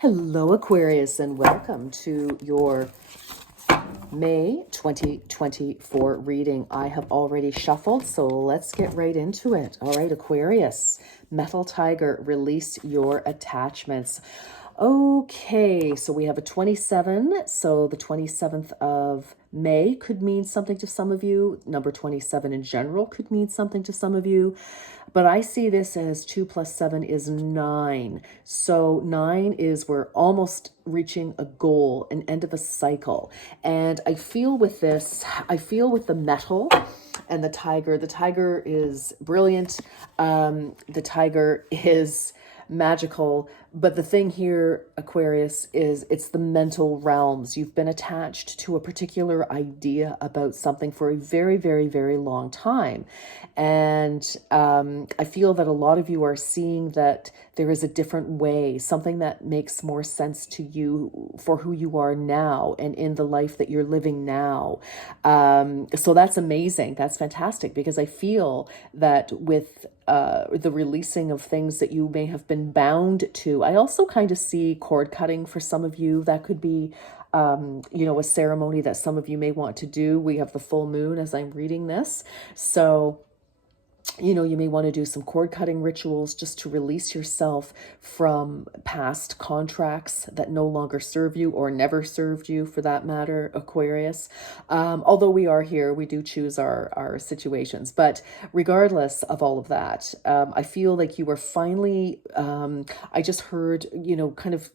Hello, Aquarius, and welcome to your May 2024 reading. I have already shuffled, so let's get right into it. All right, Aquarius, Metal Tiger, release your attachments. Okay, so we have a 27. So the 27th of May could mean something to some of you. Number 27 in general could mean something to some of you. But I see this as 2 plus 7 is 9. So 9 is we're almost reaching a goal, an end of a cycle. And I feel with this, I feel with the metal and the tiger is brilliant. The tiger is magical. But the thing here, Aquarius, is it's the mental realms. You've been attached to a particular idea about something for a very, very, very long time. And I feel that a lot of you are seeing that there is a different way, something that makes more sense to you for who you are now and in the life that you're living now. So that's amazing. That's fantastic, because I feel that with the releasing of things that you may have been bound to. I also kind of see cord cutting for some of you. That could be, a ceremony that some of you may want to do. We have the full moon as I'm reading this. So you may want to do some cord cutting rituals just to release yourself from past contracts that no longer serve you or never served you, for that matter, Aquarius. Although we are here, we do choose our situations. But regardless of all of that, I feel like you were finally, I just heard, kind of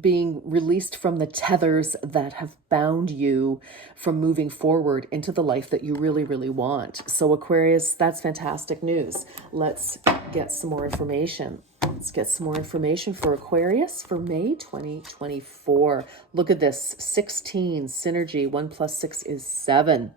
being released from the tethers that have bound you from moving forward into the life that you really, really want. So Aquarius, that's fantastic news. Let's get some more information. Let's get some more information for Aquarius for May 2024. Look at this, 16, synergy, 1 plus 6 is 7.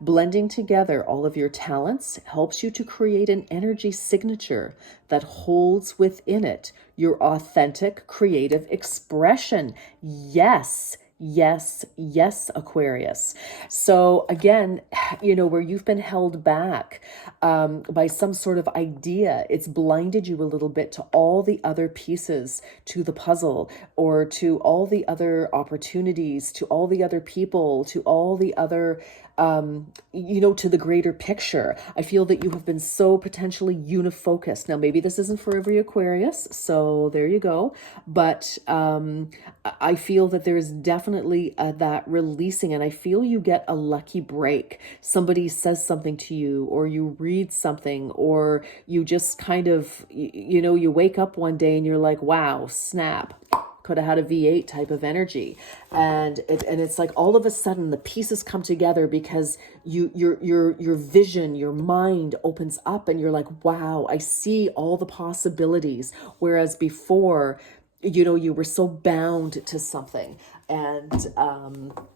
Blending together all of your talents helps you to create an energy signature that holds within it your authentic creative expression. Yes. Yes, yes, Aquarius. So again, where you've been held back by some sort of idea, it's blinded you a little bit to all the other pieces to the puzzle, or to all the other opportunities, to all the other people, to all the other to the greater picture. I feel that you have been so potentially unifocused. Now, maybe this isn't for every Aquarius, so there you go. But I feel that there is definitely that releasing, and I feel you get a lucky break. Somebody says something to you, or you read something, or you just kind of, you wake up one day and you're like, wow, snap. Could have had a V8 type of energy, and it's like all of a sudden the pieces come together, because your vision, your mind opens up, and you're like, wow, I see all the possibilities. Whereas before, you were so bound to something, and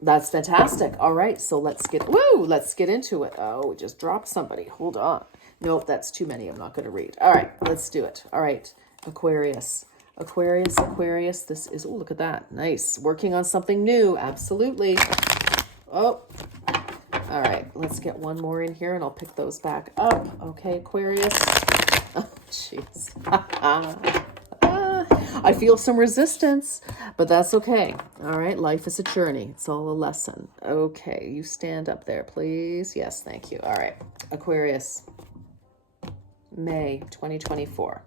that's fantastic. All right, so let's get into it. Oh, we just dropped somebody. Hold on. Nope, that's too many. I'm not going to read. All right, let's do it. All right, Aquarius, this is, oh, look at that. Nice. Working on something new. Absolutely. Oh, all right. Let's get one more in here and I'll pick those back up. Okay, Aquarius. Oh, jeez. I feel some resistance, but that's okay. All right. Life is a journey. It's all a lesson. Okay. You stand up there, please. Yes. Thank you. All right. Aquarius, May 2024.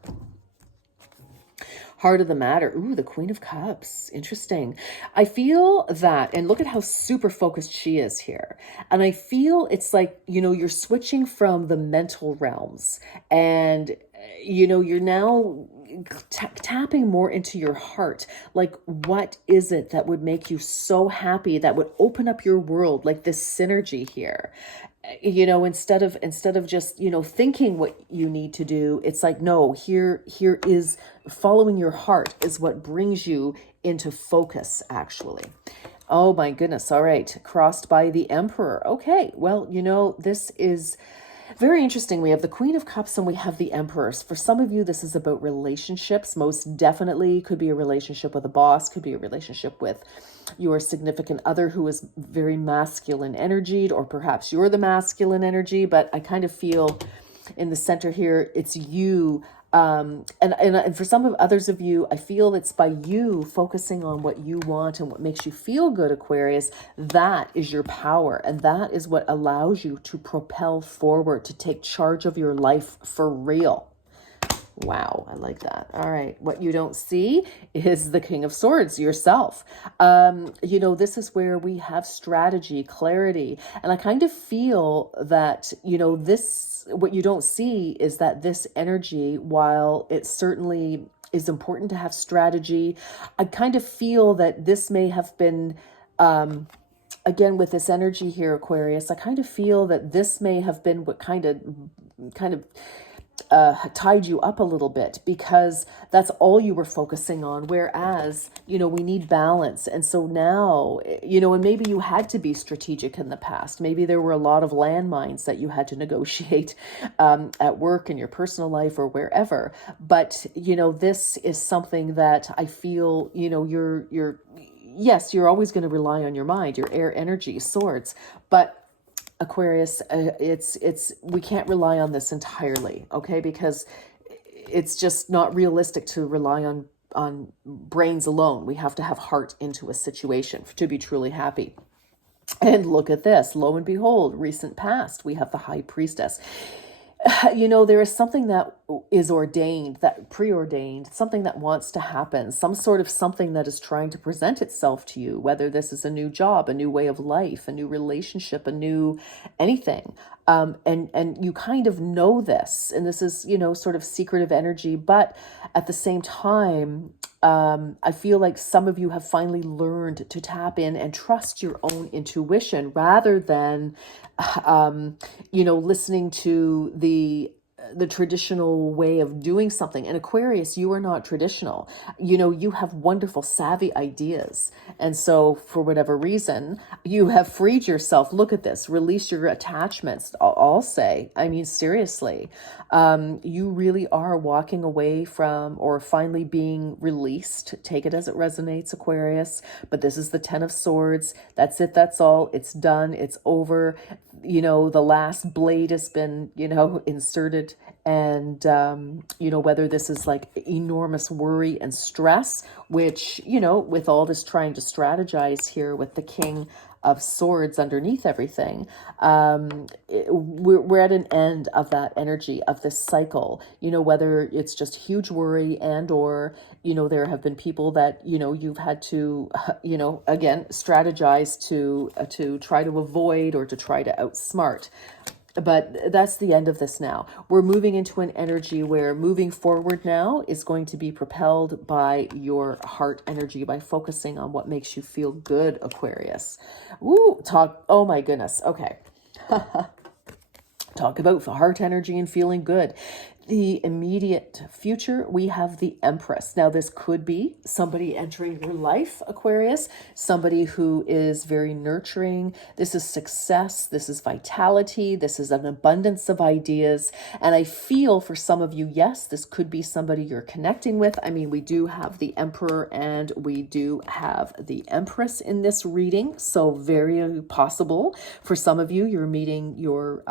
Heart of the matter. Ooh, the Queen of Cups. Interesting. I feel that, and look at how super focused she is here. And I feel it's like, you're switching from the mental realms, and, you're now tapping more into your heart. Like, what is it that would make you so happy, that would open up your world, like this synergy here? Instead of just, thinking what you need to do, it's like, no, here is following your heart is what brings you into focus, actually. Oh my goodness. All right. Crossed by the Emperor. Okay. Well, this is very interesting. We have the Queen of Cups and we have the Emperors. For some of you, this is about relationships. Most definitely could be a relationship with a boss, could be a relationship with your significant other who is very masculine energied, or perhaps you're the masculine energy. But I kind of feel in the center here, it's you And for some of others of you, I feel it's by you focusing on what you want and what makes you feel good, Aquarius, that is your power. And that is what allows you to propel forward, to take charge of your life for real. Wow, I like that. All right. What you don't see is the King of Swords, yourself. This is where we have strategy, clarity. And I kind of feel that, what you don't see is that this energy, while it certainly is important to have strategy, I kind of feel that this may have been, again, with this energy here, Aquarius, I kind of feel that this may have been what kind of tied you up a little bit, because that's all you were focusing on. Whereas, we need balance. And so now, and maybe you had to be strategic in the past. Maybe there were a lot of landmines that you had to negotiate at work, in your personal life, or wherever. But, this is something that I feel, yes, you're always going to rely on your mind, your air energy, swords, but Aquarius, we can't rely on this entirely, okay? Because it's just not realistic to rely on brains alone. We have to have heart into a situation to be truly happy. And look at this, lo and behold, recent past, we have the High Priestess. There is something that is ordained, that preordained, something that wants to happen, some sort of something that is trying to present itself to you, whether this is a new job, a new way of life, a new relationship, a new anything. And you kind of know this, and this is, sort of secretive energy, but at the same time, I feel like some of you have finally learned to tap in and trust your own intuition rather than, listening to the traditional way of doing something. And Aquarius, you are not traditional. You have wonderful, savvy ideas. And so for whatever reason, you have freed yourself. Look at this, release your attachments. I'll say, I mean, seriously, you really are walking away from, or finally being released. Take it as it resonates, Aquarius. But this is the Ten of Swords. That's it. That's all. It's done. It's over. The last blade has been, inserted. And, whether this is like enormous worry and stress, which, with all this trying to strategize here with the King of Swords underneath everything, we're at an end of that energy, of this cycle, whether it's just huge worry and, or, there have been people that, you've had to, again, strategize to try to avoid or to try to outsmart. But that's the end of this now. We're moving into an energy where moving forward now is going to be propelled by your heart energy, by focusing on what makes you feel good, Aquarius. Oh my goodness. Okay. Talk about heart energy and feeling good. The immediate future, we have the Empress. Now, this could be somebody entering your life, Aquarius, somebody who is very nurturing. This is success. This is vitality. This is an abundance of ideas. And I feel for some of you, yes, this could be somebody you're connecting with. I mean, we do have the Emperor and we do have the Empress in this reading. So very possible for some of you, you're meeting your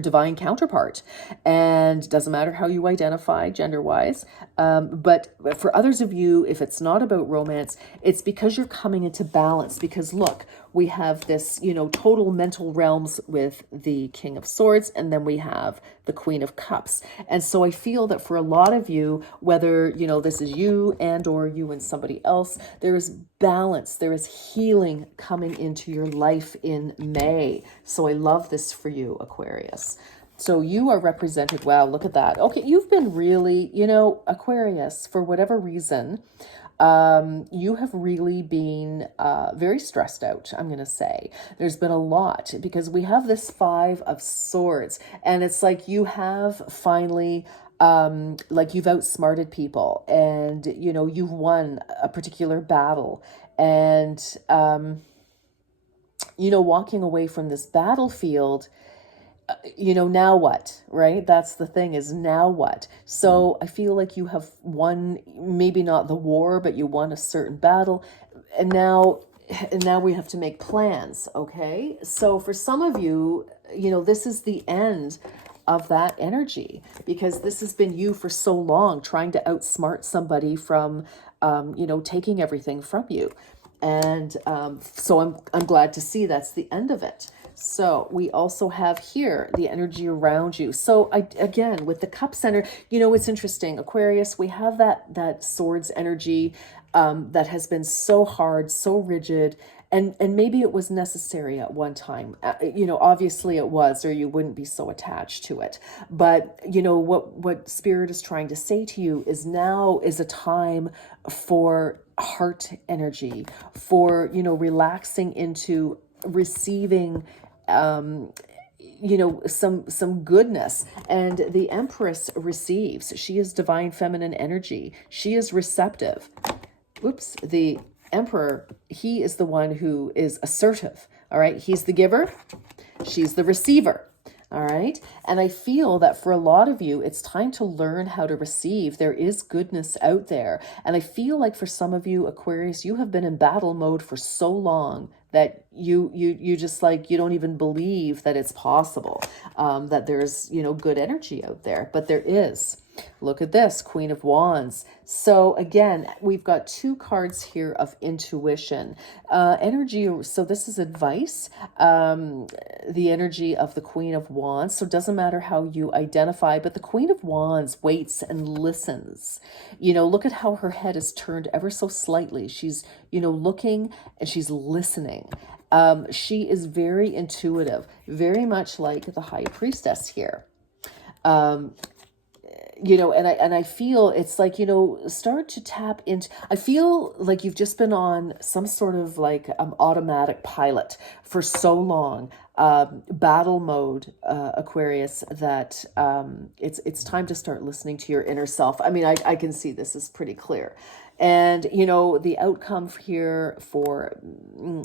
divine counterpart. And doesn't matter how you identify gender-wise. But for others of you, if it's not about romance, it's because you're coming into balance. Because look, we have this, total mental realms with the King of Swords, and then we have the Queen of Cups. And so I feel that for a lot of you, whether, this is you and or you and somebody else, there is balance, there is healing coming into your life in May. So I love this for you, Aquarius. So you are represented. Wow, look at that. Okay, you've been really, Aquarius, for whatever reason, you have really been very stressed out, I'm going to say. There's been a lot because we have this Five of Swords, and it's like you have finally, like you've outsmarted people, and, you've won a particular battle, and, walking away from this battlefield, now what, right? That's the thing, is now what? So I feel like you have won, maybe not the war, but you won a certain battle. And now we have to make plans. Okay. So for some of you, this is the end of that energy, because this has been you for so long, trying to outsmart somebody from, taking everything from you. And so I'm glad to see that's the end of it. So we also have here the energy around you. So again, with the cup center, it's interesting, Aquarius, we have that swords energy that has been so hard, so rigid, and maybe it was necessary at one time. Obviously it was, or you wouldn't be so attached to it. But what Spirit is trying to say to you is now is a time for heart energy, for relaxing into receiving some goodness. And the Empress receives. She is divine feminine energy. She is receptive. Oops, the Emperor, he is the one who is assertive. All right, he's the giver, she's the receiver. All right. And I feel that for a lot of you, it's time to learn how to receive. There is goodness out there. And I feel like for some of you, Aquarius, you have been in battle mode for so long that you just like, you don't even believe that it's possible, that there's, good energy out there, but there is. Look at this, Queen of Wands. So again, we've got two cards here of intuition, energy. So this is advice, the energy of the Queen of Wands. So it doesn't matter how you identify, but the Queen of Wands waits and listens. Look at how her head is turned ever so slightly. She's, looking and she's listening. She is very intuitive, very much like the High Priestess here. And I feel it's like, start to tap into, I feel like you've just been on some sort of like automatic pilot for so long, battle mode, Aquarius, that it's time to start listening to your inner self. I mean, I can see this is pretty clear. And, the outcome here for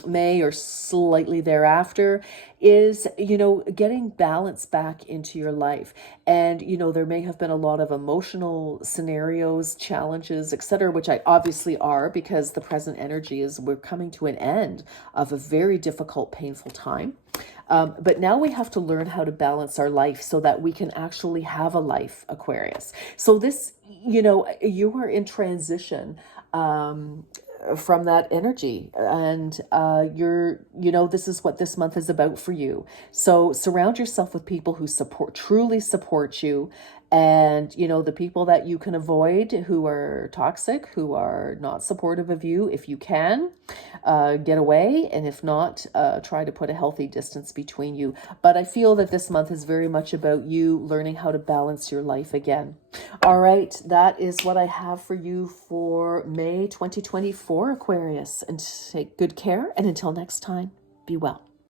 May or slightly thereafter is, getting balance back into your life. And, there may have been a lot of emotional scenarios, challenges, etc., which I obviously are, because the present energy is we're coming to an end of a very difficult, painful time. But now we have to learn how to balance our life so that we can actually have a life, Aquarius. So this, you are in transition from that energy, and this is what this month is about for you. So surround yourself with people who truly support you. And, the people that you can avoid, who are toxic, who are not supportive of you, if you can, get away. And if not, try to put a healthy distance between you. But I feel that this month is very much about you learning how to balance your life again. All right, that is what I have for you for May 2024, Aquarius. And take good care. And until next time, be well.